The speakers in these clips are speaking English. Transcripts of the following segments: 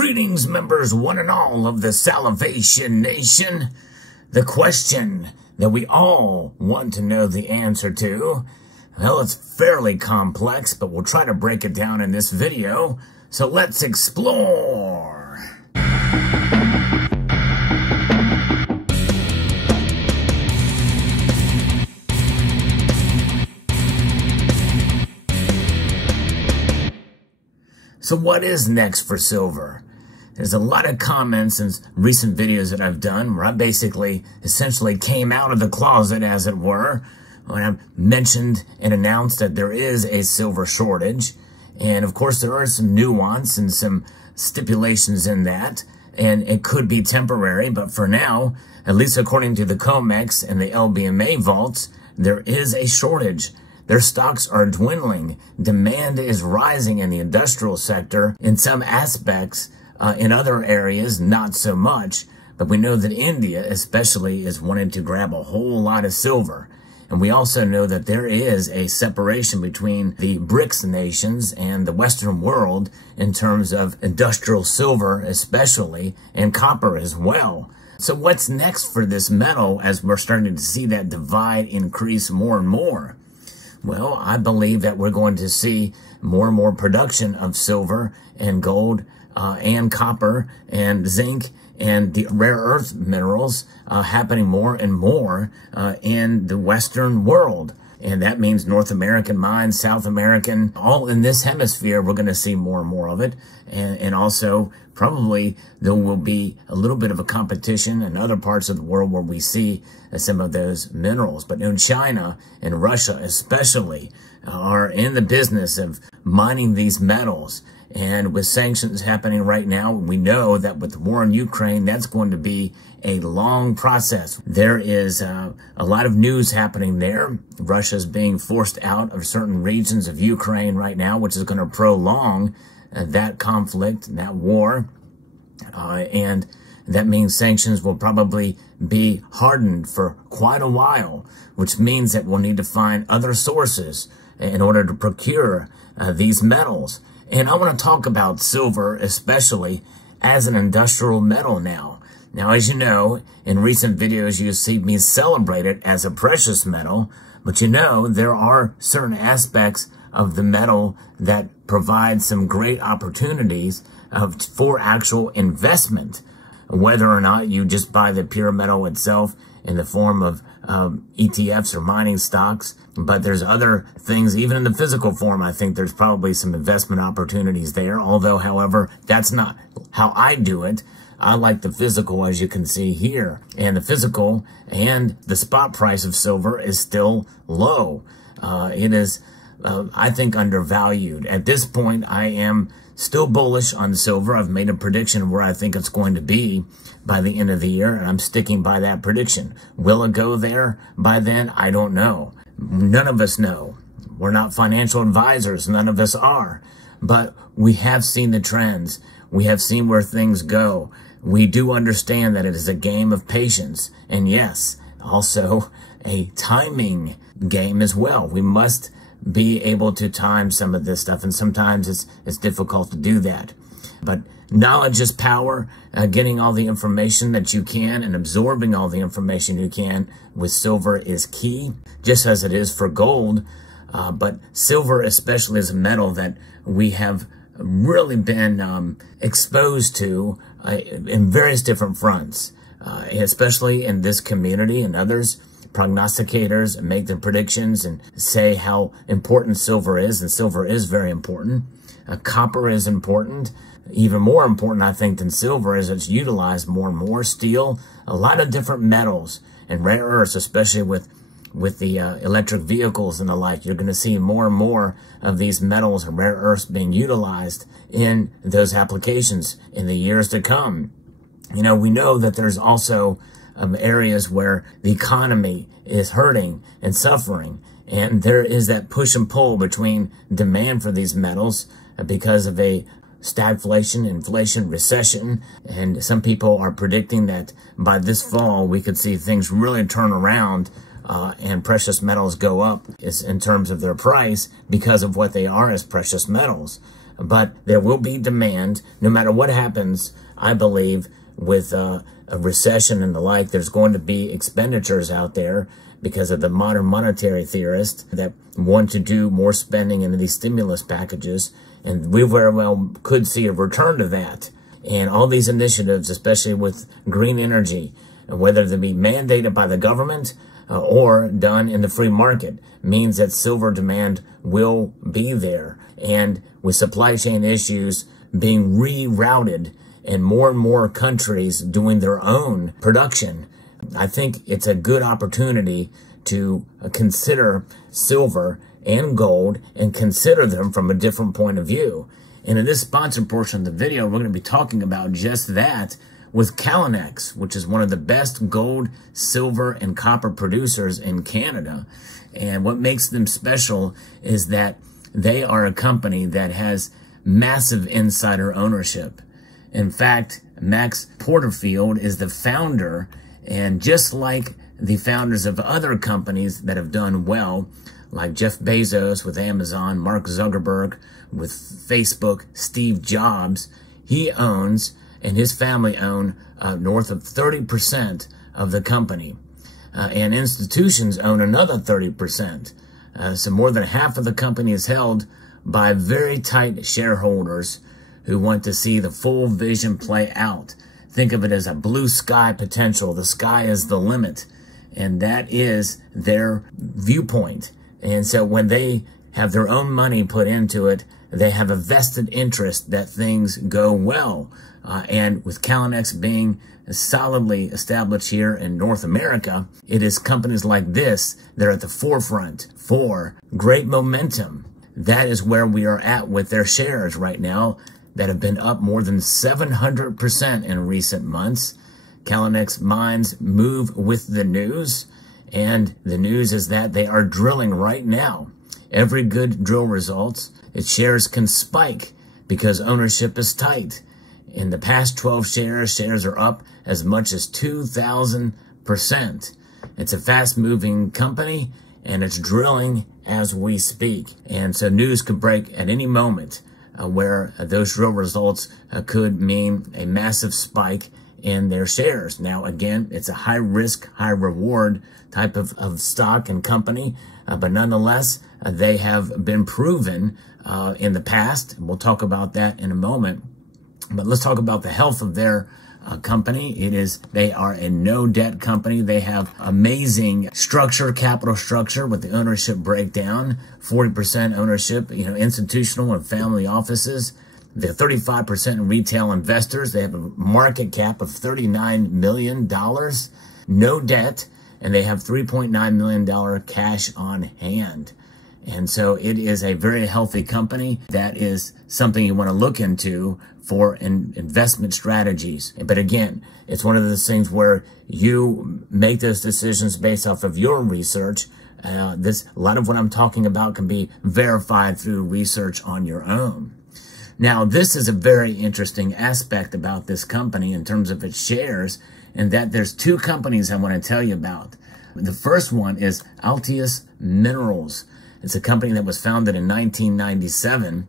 Greetings, members, one and all of the Salivation Nation. The question that we all want to know the answer to, well, it's fairly complex, but we'll try to break it down in this video. So let's explore. So what is next for silver? There's a lot of comments in recent videos that I've done where I basically essentially came out of the closet, as it were, when I mentioned and announced that there is a silver shortage. And of course, there are some nuance and some stipulations in that, and it could be temporary, but for now, at least according to the Comex and the LBMA vaults, there is a shortage. Their stocks are dwindling. Demand is rising in the industrial sector in some aspects. In other areas, not so much. But we know that India especially is wanting to grab a whole lot of silver. And we also know that there is a separation between the BRICS nations and the Western world in terms of industrial silver especially, and copper as well. So what's next for this metal as we're starting to see that divide increase more and more? Well, I believe that we're going to see more and more production of silver and gold and copper and zinc and the rare earth minerals happening more and more in the Western world. And that means North American mines, South American, all in this hemisphere, we're going to see more and more of it. And also, probably there will be a little bit of a competition in other parts of the world where we see some of those minerals. But in China and Russia especially are in the business of mining these metals. And with sanctions happening right now, we know that with the war in Ukraine, that's going to be a long process. There is a lot of news happening there. Russia's being forced out of certain regions of Ukraine right now, which is going to prolong that conflict, that war. And that means sanctions will probably be hardened for quite a while, which means that we'll need to find other sources in order to procure these metals. And I want to talk about silver, especially as an industrial metal now. Now, as you know, in recent videos, you see me celebrate it as a precious metal. But you know, there are certain aspects of the metal that provide some great opportunities for actual investment. Whether or not you just buy the pure metal itself in the form of ETFs or mining stocks. But there's other things, even in the physical form, I think there's probably some investment opportunities there. Although, however, that's not how I do it. I like the physical, as you can see here. And the physical and the spot price of silver is still low. It is, I think, undervalued. At this point, I am still bullish on silver. I've made a prediction where I think it's going to be by the end of the year, and I'm sticking by that prediction. Will it go there by then? I don't know. None of us know. We're not financial advisors. None of us are. But we have seen the trends. We have seen where things go. We do understand that it is a game of patience. And yes, also a timing game as well. We must be able to time some of this stuff. And sometimes it's difficult to do that. But knowledge is power. Getting all the information that you can and absorbing all the information you can with silver is key, just as it is for gold. But silver especially is a metal that we have really been exposed to in various different fronts, especially in this community and others. Prognosticators make their predictions and say how important silver is, and silver is very important. Copper is important. Even more important, I think, than silver is it's utilized more and more. Steel, a lot of different metals and rare earths, especially with the electric vehicles and the like. You're going to see more and more of these metals and rare earths being utilized in those applications in the years to come. You know, we know that there's also areas where the economy is hurting and suffering. And there is that push and pull between demand for these metals because of a stagflation, inflation, recession. And some people are predicting that by this fall, we could see things really turn around and precious metals go up in terms of their price because of what they are as precious metals. but there will be demand no matter what happens. I believe with a recession and the like, there's going to be expenditures out there because of the modern monetary theorists that want to do more spending into these stimulus packages. And we very well could see a return to that. And all these initiatives, especially with green energy, whether they be mandated by the government or done in the free market, means that silver demand will be there. And with supply chain issues being rerouted and more countries doing their own production, I think it's a good opportunity to consider silver and gold and consider them from a different point of view. And in this sponsored portion of the video, we're going to be talking about just that with Callinex, which is one of the best gold, silver, and copper producers in Canada. And what makes them special is that they are a company that has massive insider ownership. In fact, Max Porterfield is the founder, and just like the founders of other companies that have done well, like Jeff Bezos with Amazon, Mark Zuckerberg with Facebook, Steve Jobs, he owns and his family own north of 30% of the company. And institutions own another 30%. So more than half of the company is held by very tight shareholders who want to see the full vision play out. Think of it as a blue sky potential. The sky is the limit. And that is their viewpoint. And so when they have their own money put into it, they have a vested interest that things go well. And with Callinex being solidly established here in North America, it is companies like this that are at the forefront for great momentum. That is where we are at with their shares right now that have been up more than 700% in recent months. Callinex mines move with the news, and the news is that they are drilling right now. Every good drill results, its shares can spike because ownership is tight. In the past 12 shares are up as much as 2,000%. It's a fast-moving company, and it's drilling as we speak. And so news could break at any moment where those drill results could mean a massive spike in their shares. Now, again, it's a high-risk, high-reward type of stock and company, but nonetheless, they have been proven in the past. We'll talk about that in a moment. But let's talk about the health of their company. They are a no-debt company. They have amazing structure, capital structure with the ownership breakdown, 40% ownership, institutional and family offices. They're 35% retail investors. They have a market cap of $39 million, no debt, and they have $3.9 million cash on hand. And so it is a very healthy company. That is something you want to look into for investment strategies. But again, it's one of those things where you make those decisions based off of your research. A lot of what I'm talking about can be verified through research on your own. Now, this is a very interesting aspect about this company in terms of its shares, and that there's two companies I want to tell you about. The first one is Altius Minerals. It's a company that was founded in 1997,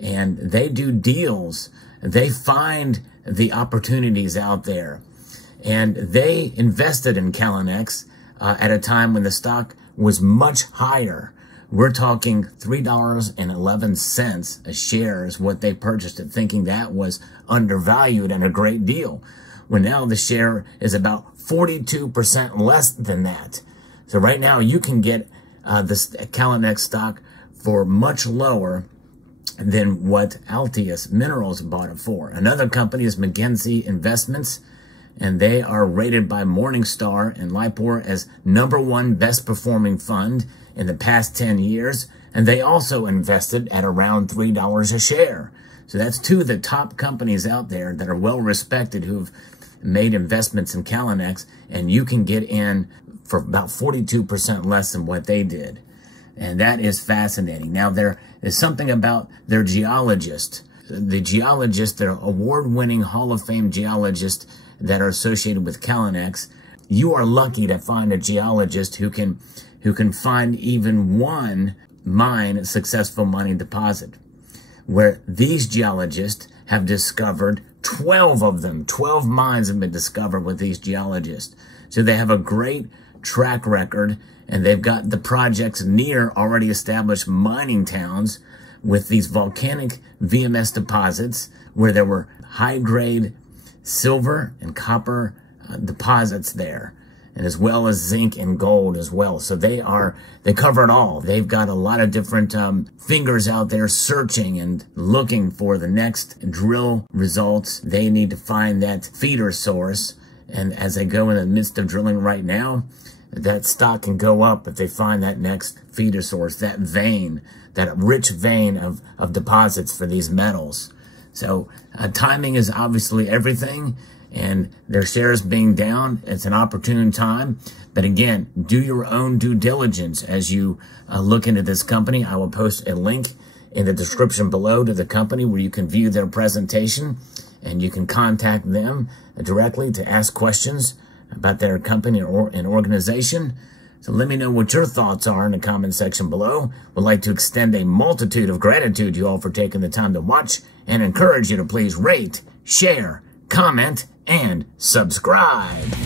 and they do deals. They find the opportunities out there, and they invested in Callinex at a time when the stock was much higher. We're talking $3.11 a share is what they purchased it, thinking that was undervalued and a great deal. When now the share is about 42% less than that. So right now you can get this Callinex stock for much lower than what Altius Minerals bought it for. Another company is Mackenzie Investments, and they are rated by Morningstar and LIPOR as #1 best performing fund in the past 10 years, and they also invested at around $3 a share. So that's two of the top companies out there that are well respected who've made investments in Callinex, and you can get in for about 42% less than what they did. And that is fascinating. Now, there is something about their geologist. The geologists, they're award-winning Hall of Fame geologists that are associated with Callinex. You are lucky to find a geologist who can find even one successful mining deposit. where these geologists have discovered 12 of them. 12 mines have been discovered with these geologists. So they have a great track record, and they've got the projects near already established mining towns with these volcanic VMS deposits where there were high-grade silver and copper deposits there, and as well as zinc and gold as well. So they cover it all. They've got a lot of different fingers out there searching and looking for the next drill results. They need to find that feeder source, and as they go in the midst of drilling right now, that stock can go up if they find that next feeder source, that vein, that rich vein of deposits for these metals. So timing is obviously everything, and their shares being down, it's an opportune time. But again, do your own due diligence as you look into this company. I will post a link in the description below to the company where you can view their presentation, and you can contact them directly to ask questions about their company or an organization. So let me know what your thoughts are in the comment section below. Would like to extend a multitude of gratitude to you all for taking the time to watch, and encourage you to please rate, share, comment, and subscribe.